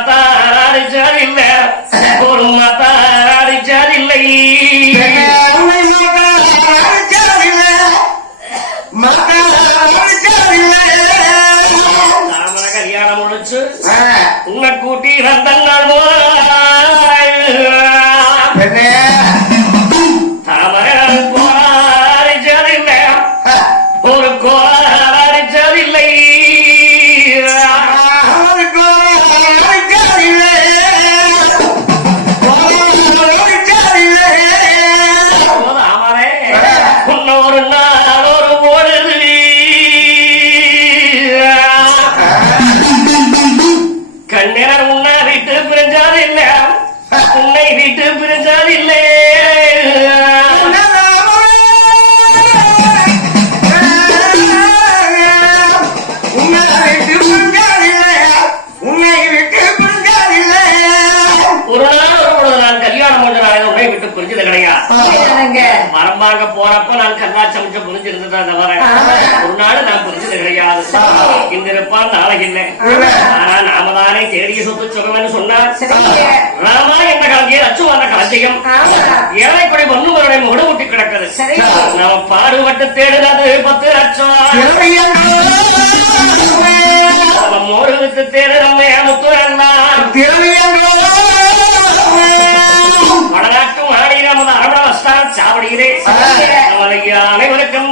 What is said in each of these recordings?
মাতার আর জারিবে গরু মাতা போறப்ப நான் கண்ணா சமைச்ச புரிஞ்சிருந்ததா தவிர ஒரு நாள் நான் புரிஞ்சது கிடையாது. இங்க இருப்பான் நாளைக்கு இல்லை ஆனா நாம தானே தேடிய சொத்து சொல்லுவேன்னு சொன்னார் ராமா என்ற கலஞ்சிய லட்சுமான களஞ்சியம் ஏழைப்படை மண்ணுமருடைய முகடு ஊட்டி கிடக்குது நாம பாடுபட்டு தேடுனது பத்து லட்சம்.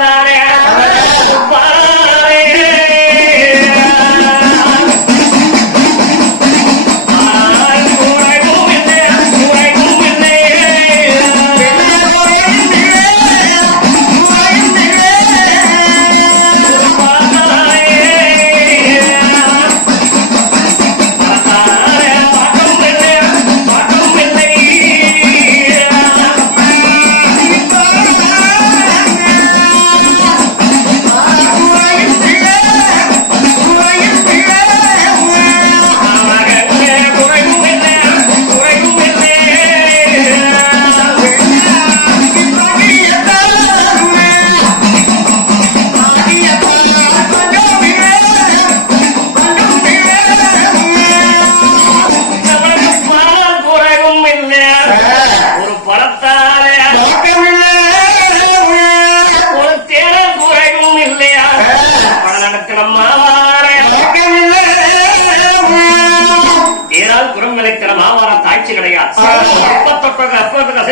அனைவருக்கும்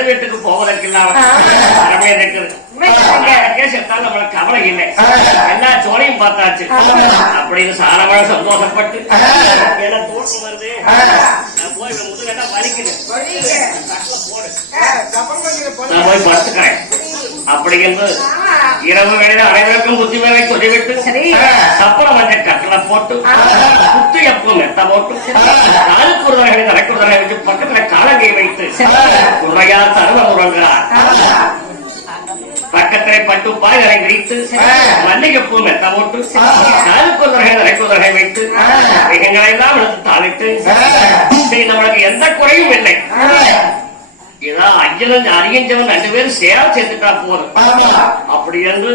வீட்டுக்கு போவதற்கு இல்லாம அறமே இருக்குது நம்மளுக்கு கவலை இல்லை. எல்லா சோழையும் பார்த்தாச்சு. அப்படின்னு சாரமான சந்தோஷப்பட்டு எனக்கு தோற்றம் வருது. போய் வலிக்குது. படுத்துக்கிறேன். அப்படி என்று இரவு வேளையில் அனைவருக்கும் புத்தி மேலே சொல்லிவிட்டு சப்பரம் வந்து கட்டளை போட்டு குத்து எப்போ மெத்த போட்டு கால் குருதரை தலைக்குருதரை வச்சு பக்கத்துல காலங்கை வைத்து குறையார் தருவ உறங்குறார் பக்கத்திலே பட்டு பாய்களை விரித்து மல்லிகைப்பூ மெத்த போட்டு கால் குருதரை தலைக்குருதரை வைத்து மிகங்களை எல்லாம் எடுத்து தாளிட்டு நம்மளுக்கு எந்த குறையும் இல்லை. அஞ்சலன் அரியஞ்சவன் ரெண்டு பேரும் சேர சேர்த்துட்டா போதும் அப்படி என்று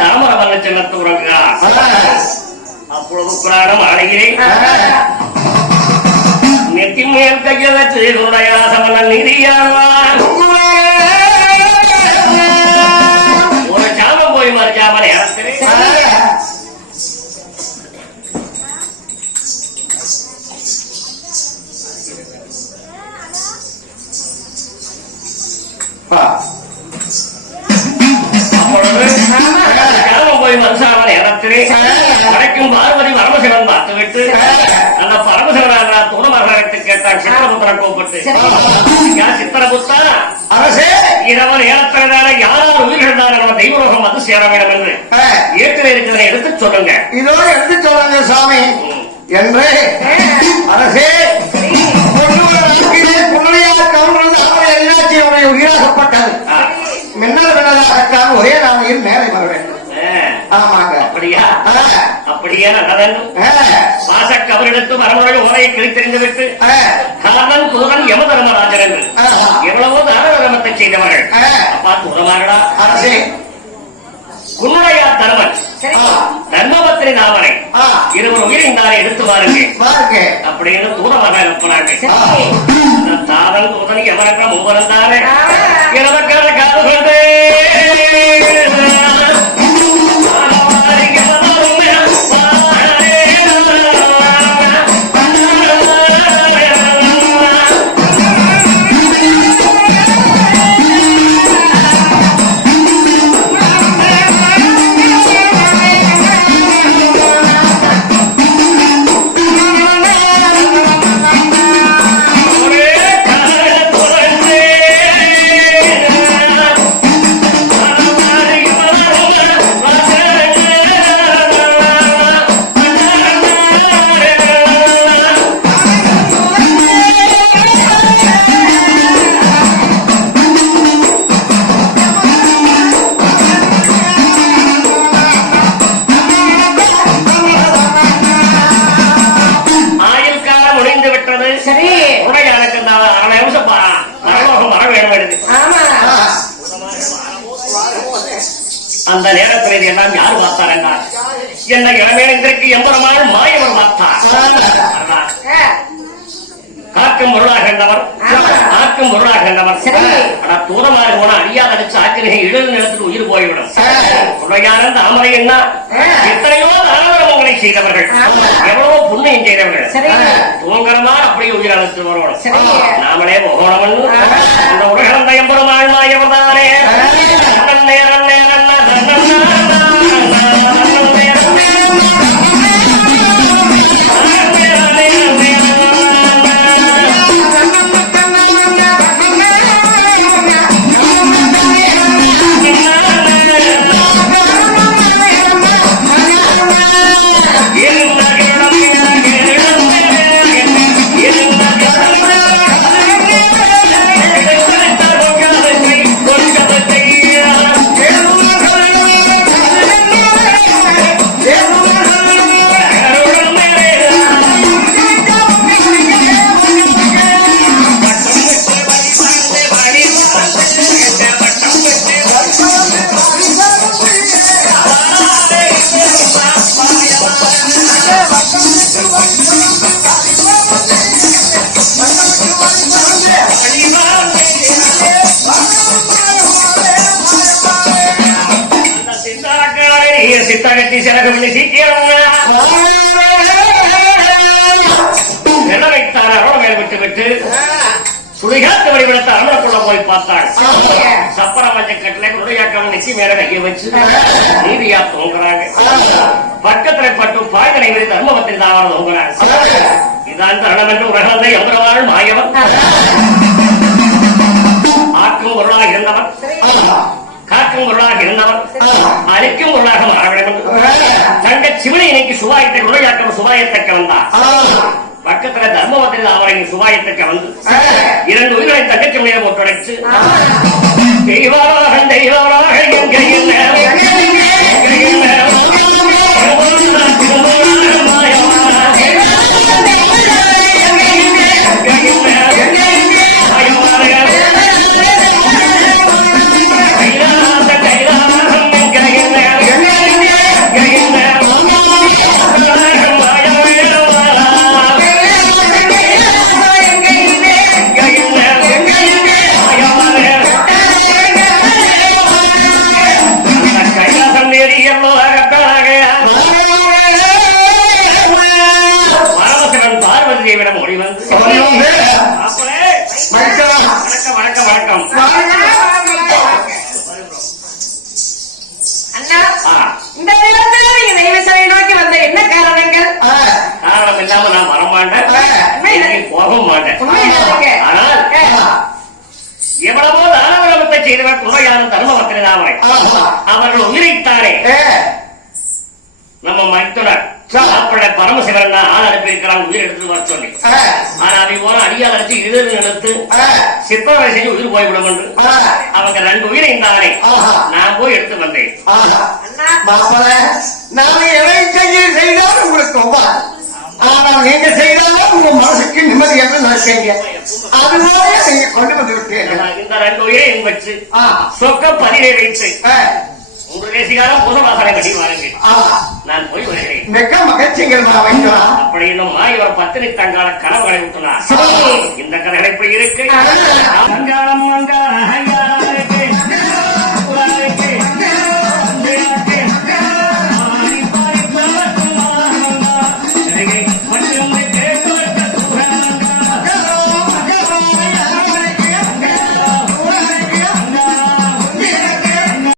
தாமரவல்ல செல்லத்து உறங்குகிறார் அப்பொழுது புராணம் அழகிறேன் நெத்தி மேல் கையில் வச்சு உடையாசமன கிடைக்கும் பார்வதி பரமசிவன் பார்த்துவிட்டு அந்த பரமசிவனாக துணமரத்தை கேட்டான் சித்திரபுத்திரன் கூப்பிட்டு யார் சித்திரபுத்தா அரசே! இரவல் ஏறத்திறனால யாரால் உயிர்கள் நம்ம தெய்வலோகம் வந்து சேர வேண்டும் என்று. ஏற்றில் இருக்கிறதை எடுத்து சொல்லுங்க. இதோடு எடுத்து சொல்லுங்க சாமி என்று. அரசே! உயிராகப்பட்டது மின்னல் மின்னலாகத்தான் ஒரே நாளையில் மேலே வர வேண்டும். ஆமாங்க. அப்படியா? அப்படியே ஆ, பாசக் அவரிடத்து வரமுறை உரையை கிழித்தெறிந்து விட்டு ஆ, காரணம் தூதன் யமதர்மராஜன் என்று. ஆ, எவ்வளவோ தான தர்மத்தை செய்தவர்கள் தூதமாகடா அரசே குன்னுடையா தர்மன். தர்மபத்திரி நாமனை இருவர் உயிரின் தானே எடுத்து வாருங்க பாருங்க அப்படின்னு தூதமாக அனுப்பினாங்க இந்த தாதல் தூதன் எவரங்க மூவரும் தானே? இளவக்கார ஒரே சரி. உரையாடக்கு அரை நிமிஷம் பரலோகம் வர வேண்டும் ஆமா. அந்த நேரத்தில் இது எல்லாம் யார் பார்த்தார் என்றார் என்னை இளவேந்திரக்கு எம்பரமான மாயவர் பார்த்தார். காக்கும் பொருளாக இருந்தவர் ஆக்கும் பொருளாக சரி. ஆனா தூரமாக போன அடியாத அடிச்சு ஆக்கிரகை இழல் நிலத்துக்கு உயிர் போய்விடும். உடையார தாமரை என்ன? எத்தனையோ தானவங்களை செய்தவர்கள். எவ்வளவோ புண்ணியம் செய்தவர்கள். தூங்கரமா அப்படியே உயிர் அழைத்து வரணும் சரி. நாமளே போகணும் அந்த உலகளந்த எம்பெருமாள் மாயவர்தானே சுடுகாட்டு வழிபடுத்த அருளக்குள்ள போய் பார்த்தாள். சப்பர மஞ்ச கட்டில குருடையாக்கம் நெச்சி மேல கையை வச்சு நீதியா தூங்குறாங்க. பக்கத்துல பட்டு பாய்களை விரித்து தர்மபத்திரி தாவார தூங்குறாங்க இதான் தருணம் என்று உலகந்தை எம்பரவாள் மாயவன் ஆக்கும் பொருளாக இருந்தவன். காக்கும் பொருளாக இருந்தவன். அழிக்கும் பொருளாக மாற வேண்டும். என்று தங்க சிவனை இன்னைக்கு சுபாயத்தை குருடையாக்கம் சுபாயத்தக்க வந்தான் பக்கத்துல தர்மபத்திரி அவரை சுபாயத்துக்கு வந்து இரண்டு உயிர்களை தங்கச்சி மணியை ஒட்டுழைச்சு தெய்வாராக தெய்வாராக வணக்கம் இந்த நேரத்துல நீங்க தெய்வ நோக்கி வந்த என்ன காரணங்கள் காரணம் இல்லாம நான் வரமாட்டேன் இன்னைக்கு மாட்டேன் ஆனால் எவ்வளவோ தானவரமத்தை செய்தவர் துணையான தர்மபத்திரி அவர்கள் உயிரைத்தாரே நம்ம மைத்துனர் சாப்பிட பரமசிவன் ஆள் அனுப்பியிருக்கிறான் உயிர் எடுத்து வர சொல்லி. ஆனா அதை போல அடியால் அடிச்சு இழுது நிறுத்து சிற்பரை செஞ்சு உயிர் போய்விடும் என்று அவங்க ரெண்டு உயிரை இருந்தாரே நான் போய் எடுத்து வந்தேன். நான் எதை செய்ய செய்தால் உங்களுக்கு ரொம்ப ஆனால் நீங்க செய்தாலும் உங்க மனசுக்கு நிம்மதியாக நான் செய்ய அதுபோல நீங்க கொண்டு வந்து விட்டீர்கள் இந்த ரெண்டு உயிரை வச்சு சொக்க பதிலை வைத்து ஆ, உங்கள் தேசிகாரம் புதவாசனை கட்டி வாருங்கள். நான் போய் வருகிறேன் மிக்க அப்படி இவர் பத்தினி தங்கால கனவுகளை விட்டுனார். இந்த கதைகளை இப்படி இருக்கு. மங்காளம் மங்காள ஐயா